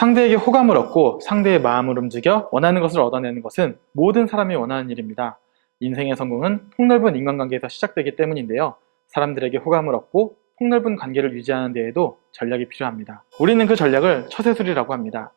상대에게 호감을 얻고 상대의 마음을 움직여 원하는 것을 얻어내는 것은 모든 사람이 원하는 일입니다. 인생의 성공은 폭넓은 인간관계에서 시작되기 때문인데요. 사람들에게 호감을 얻고 폭넓은 관계를 유지하는 데에도 전략이 필요합니다. 우리는 그 전략을 처세술이라고 합니다.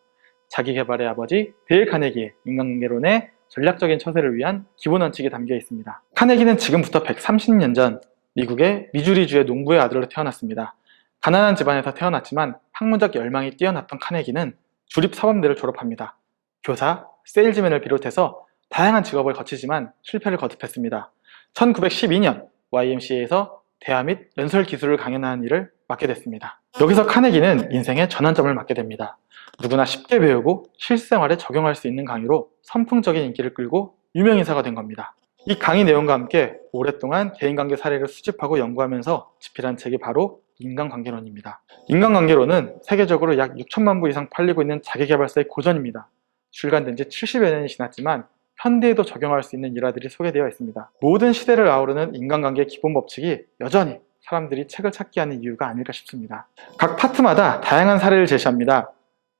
자기 개발의 아버지 데일 카네기의 인간관계론의 전략적인 처세를 위한 기본 원칙이 담겨 있습니다. 카네기는 지금부터 130년 전 미국의 미주리주의 농부의 아들로 태어났습니다. 가난한 집안에서 태어났지만 학문적 열망이 뛰어났던 카네기는 주립 사범대를 졸업합니다. 교사, 세일즈맨을 비롯해서 다양한 직업을 거치지만 실패를 거듭했습니다. 1912년 YMCA에서 대화 및 연설 기술을 강연하는 일을 맡게 됐습니다. 여기서 카네기는 인생의 전환점을 맞게 됩니다. 누구나 쉽게 배우고 실생활에 적용할 수 있는 강의로 선풍적인 인기를 끌고 유명인사가 된 겁니다. 이 강의 내용과 함께 오랫동안 대인관계 사례를 수집하고 연구하면서 집필한 책이 바로 인간관계론입니다. 인간관계론은 세계적으로 약 6천만 부 이상 팔리고 있는 자기개발서의 고전입니다. 출간된 지 70여 년이 지났지만 현대에도 적용할 수 있는 일화들이 소개되어 있습니다. 모든 시대를 아우르는 인간관계의 기본 법칙이 여전히 사람들이 책을 찾게 하는 이유가 아닐까 싶습니다. 각 파트마다 다양한 사례를 제시합니다.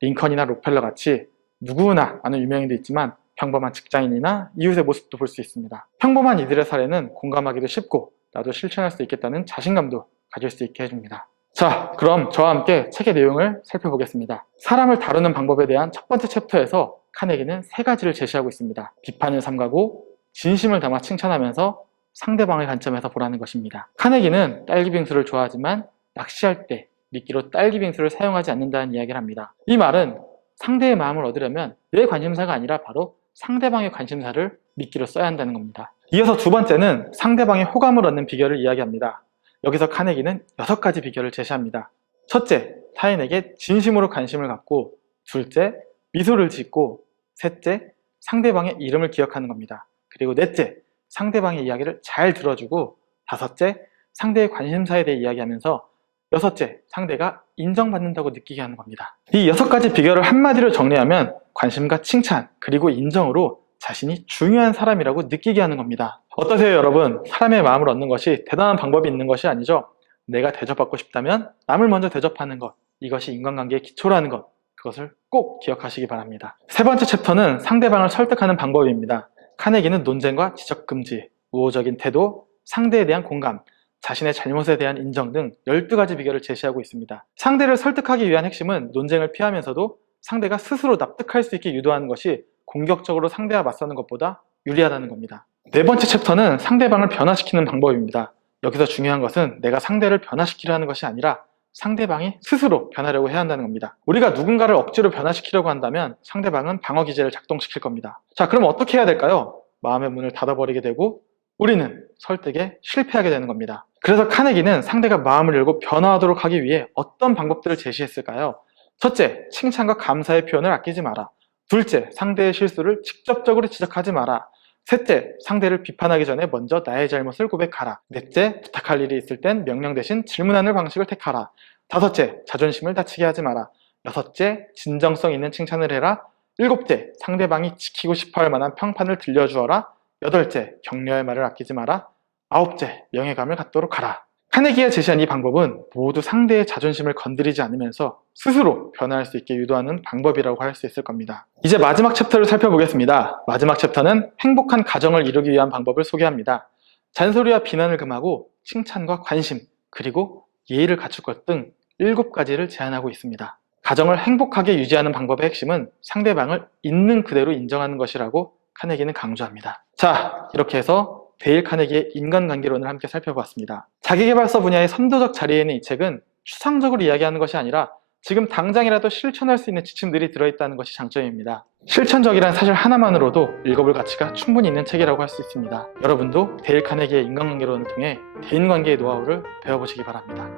링컨이나 록펠러 같이 누구나 아는 유명인도 있지만 평범한 직장인이나 이웃의 모습도 볼 수 있습니다. 평범한 이들의 사례는 공감하기도 쉽고 나도 실천할 수 있겠다는 자신감도 가질 수 있게 해줍니다. 자, 그럼 저와 함께 책의 내용을 살펴보겠습니다. 사람을 다루는 방법에 대한 첫 번째 챕터에서 카네기는 세 가지를 제시하고 있습니다. 비판을 삼가고 진심을 담아 칭찬하면서 상대방의 관점에서 보라는 것입니다. 카네기는 딸기 빙수를 좋아하지만 낚시할 때 미끼로 딸기 빙수를 사용하지 않는다는 이야기를 합니다. 이 말은 상대의 마음을 얻으려면 내 관심사가 아니라 바로 상대방의 관심사를 미끼로 써야 한다는 겁니다. 이어서 두 번째는 상대방의 호감을 얻는 비결을 이야기합니다. 여기서 카네기는 여섯 가지 비결을 제시합니다. 첫째, 타인에게 진심으로 관심을 갖고 둘째, 미소를 짓고 셋째, 상대방의 이름을 기억하는 겁니다. 그리고 넷째, 상대방의 이야기를 잘 들어주고 다섯째, 상대의 관심사에 대해 이야기하면서 여섯째, 상대가 인정받는다고 느끼게 하는 겁니다. 이 여섯 가지 비결을 한마디로 정리하면 관심과 칭찬, 그리고 인정으로 자신이 중요한 사람이라고 느끼게 하는 겁니다. 어떠세요, 여러분? 사람의 마음을 얻는 것이 대단한 방법이 있는 것이 아니죠? 내가 대접받고 싶다면 남을 먼저 대접하는 것, 이것이 인간관계의 기초라는 것, 그것을 꼭 기억하시기 바랍니다. 세 번째 챕터는 상대방을 설득하는 방법입니다. 카네기는 논쟁과 지적 금지, 우호적인 태도, 상대에 대한 공감, 자신의 잘못에 대한 인정 등 12가지 비결을 제시하고 있습니다. 상대를 설득하기 위한 핵심은 논쟁을 피하면서도 상대가 스스로 납득할 수 있게 유도하는 것이 공격적으로 상대와 맞서는 것보다 유리하다는 겁니다. 네 번째 챕터는 상대방을 변화시키는 방법입니다. 여기서 중요한 것은 내가 상대를 변화시키려는 것이 아니라 상대방이 스스로 변하려고 해야 한다는 겁니다. 우리가 누군가를 억지로 변화시키려고 한다면 상대방은 방어 기제를 작동시킬 겁니다. 자, 그럼 어떻게 해야 될까요? 마음의 문을 닫아버리게 되고 우리는 설득에 실패하게 되는 겁니다. 그래서 카네기는 상대가 마음을 열고 변화하도록 하기 위해 어떤 방법들을 제시했을까요? 첫째, 칭찬과 감사의 표현을 아끼지 마라. 둘째, 상대의 실수를 직접적으로 지적하지 마라. 셋째, 상대를 비판하기 전에 먼저 나의 잘못을 고백하라. 넷째, 부탁할 일이 있을 땐 명령 대신 질문하는 방식을 택하라. 다섯째, 자존심을 다치게 하지 마라. 여섯째, 진정성 있는 칭찬을 해라. 일곱째, 상대방이 지키고 싶어 할 만한 평판을 들려주어라. 여덟째, 격려의 말을 아끼지 마라. 아홉째, 명예감을 갖도록 하라. 카네기가 제시한 이 방법은 모두 상대의 자존심을 건드리지 않으면서 스스로 변화할 수 있게 유도하는 방법이라고 할 수 있을 겁니다. 이제 마지막 챕터를 살펴보겠습니다. 마지막 챕터는 행복한 가정을 이루기 위한 방법을 소개합니다. 잔소리와 비난을 금하고 칭찬과 관심, 그리고 예의를 갖출 것 등 7가지를 제안하고 있습니다. 가정을 행복하게 유지하는 방법의 핵심은 상대방을 있는 그대로 인정하는 것이라고 카네기는 강조합니다. 자, 이렇게 해서 데일 카네기의 인간관계론을 함께 살펴보았습니다. 자기개발서 분야의 선도적 자리에 있는 이 책은 추상적으로 이야기하는 것이 아니라 지금 당장이라도 실천할 수 있는 지침들이 들어있다는 것이 장점입니다. 실천적이란 사실 하나만으로도 읽어볼 가치가 충분히 있는 책이라고 할 수 있습니다. 여러분도 데일 카네기의 인간관계론을 통해 대인관계의 노하우를 배워보시기 바랍니다.